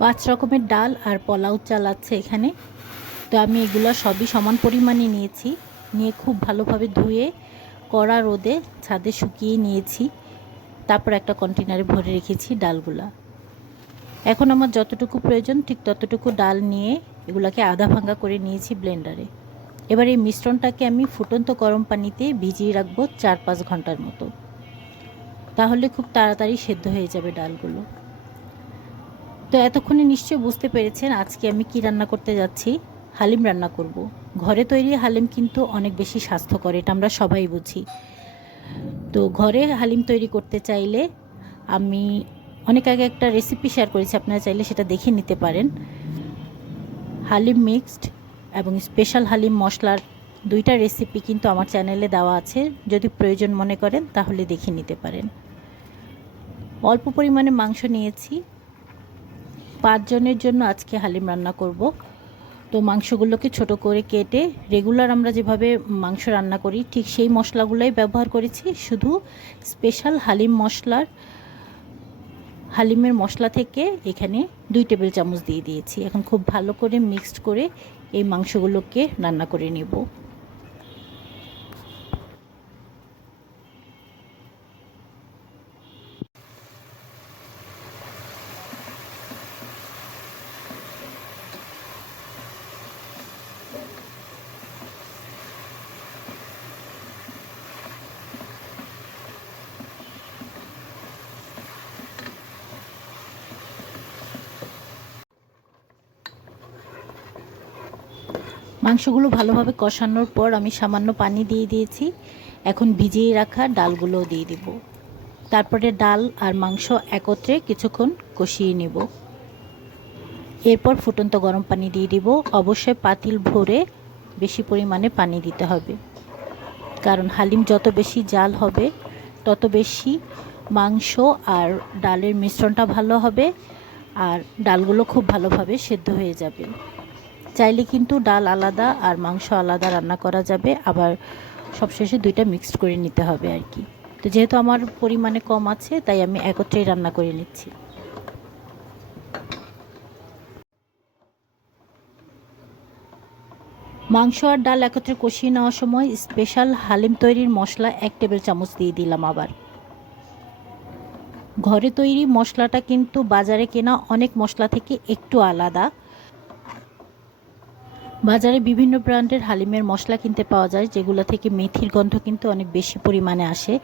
পাঁচ রকমের ডাল আর পলাউ চাল আছে এখানে। তো আমি এগুলো সবই সমান পরিমাণে নিয়েছি। নিয়ে খুব ভালোভাবে ধুয়ে, কড়া রোদে ছাদে শুকিয়ে নিয়েছি। তারপর একটা কন্টেনারে ভরে রেখেছি ডালগুলা। এখন আমার যতটুকু প্রয়োজন ঠিক ততটুকু ডাল নিয়ে এগুলাকে আধা ভাঙ্গা করে নিয়েছি ব্লেন্ডারে। এবার এই মিশ্রণটাকে আমি ফুটন্ত গরম পানিতে ভিজিয়ে রাখব চার পাঁচ ঘণ্টার মতো। তাহলে খুব তাড়াতাড়ি সেদ্ধ হয়ে যাবে ডালগুলো। তো এতক্ষণে নিশ্চয়ই বুঝতে পেরেছেন আজকে আমি কি রান্না করতে যাচ্ছি। হালিম রান্না করব। ঘরে তৈরি হালিম কিন্তু অনেক বেশি স্বাস্থ্যকর, এটা আমরা সবাই বুঝি। তো ঘরে হালিম তৈরি করতে চাইলে আমি অনেক আগে একটা রেসিপি শেয়ার করেছি, আপনারা চাইলে সেটা দেখে নিতে পারেন। হালিম মিক্সড এবং স্পেশাল হালিম মশলার দুইটা রেসিপি কিন্তু আমার চ্যানেলে দেওয়া আছে। যদি প্রয়োজন মনে করেন, তাহলে দেখে নিতে পারেন। অল্প পরিমাণে মাংস নিয়েছি। পাঁচজনের জন্য আজকে হালিম রান্না করব। তো মাংসগুলোকে ছোট করে কেটে রেগুলার আমরা যেভাবে মাংস রান্না করি, ঠিক সেই মশলাগুলোই ব্যবহার করেছি। শুধু স্পেশাল হালিম মশলার, হালিমের মশলা থেকে এখানে দুই টেবিল চামচ দিয়ে দিয়েছি। এখন খুব ভালো করে মিক্সড করে এই মাংসগুলোকে রান্না করে নেব। মাংসগুলো ভালোভাবে কষানোর পর আমি সামান্য পানি দিয়ে দিয়েছি। এখন ভিজিয়ে রাখা ডালগুলোও দিয়ে দিব। তারপরে ডাল আর মাংস একত্রে কিছুক্ষণ কষিয়ে নেব। এরপর ফুটন্ত গরম পানি দিয়ে দিব। অবশ্যই পাতিল ভরে বেশি পরিমাণে পানি দিতে হবে। কারণ হালিম যত বেশি জাল হবে, তত বেশি মাংস আর ডালের মিশ্রণটা ভালো হবে আর ডালগুলো খুব ভালোভাবে সেদ্ধ হয়ে যাবে। চাইলে কিন্তু ডাল আলাদা আর মাংস আলাদা রান্না করা যাবে। আবার সবশেষে দুইটা মিক্সড করে নিতে হবে আর কি। তো যেহেতু আমার পরিমাণে কম আছে, তাই আমি একত্রেই রান্না করে নিচ্ছি। মাংস আর ডাল একত্রে কষিয়ে নেওয়ার সময় স্পেশাল হালিম তৈরির মশলা এক টেবিল চামচ দিয়ে দিলাম আবার। ঘরে তৈরি মশলাটা কিন্তু বাজারে কেনা অনেক মশলা থেকে একটু আলাদা। বাজারে বিভিন্ন ব্র্যান্ডের হালিমের মশলা কিনতে পাওয়া যায়, যেগুলো থেকে মেথির গন্ধ কিন্তু অনেক বেশি পরিমাণে আসে।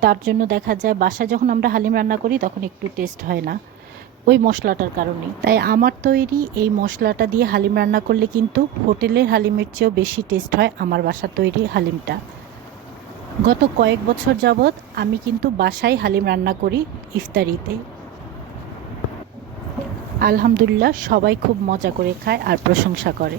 তার জন্য দেখা যায়, বাসায় যখন আমরা হালিম রান্না করি, তখন একটু টেস্ট হয় না। ওই মশলাটার কারণে তাই আমার তৈরি এই মশলাটা দিয়ে হালিম রান্না করলে কিন্তু হোটেলের হালিমের চেয়েও বেশি টেস্ট হয় আমার বাসার তৈরি হালিমটা। গত কয়েক বছর যাবৎ আমি কিন্তু বাসায় হালিম রান্না করি ইফতারিতে। আলহামদুলিল্লাহ সবাই খুব মজা করে খায় আর প্রশংসা করে।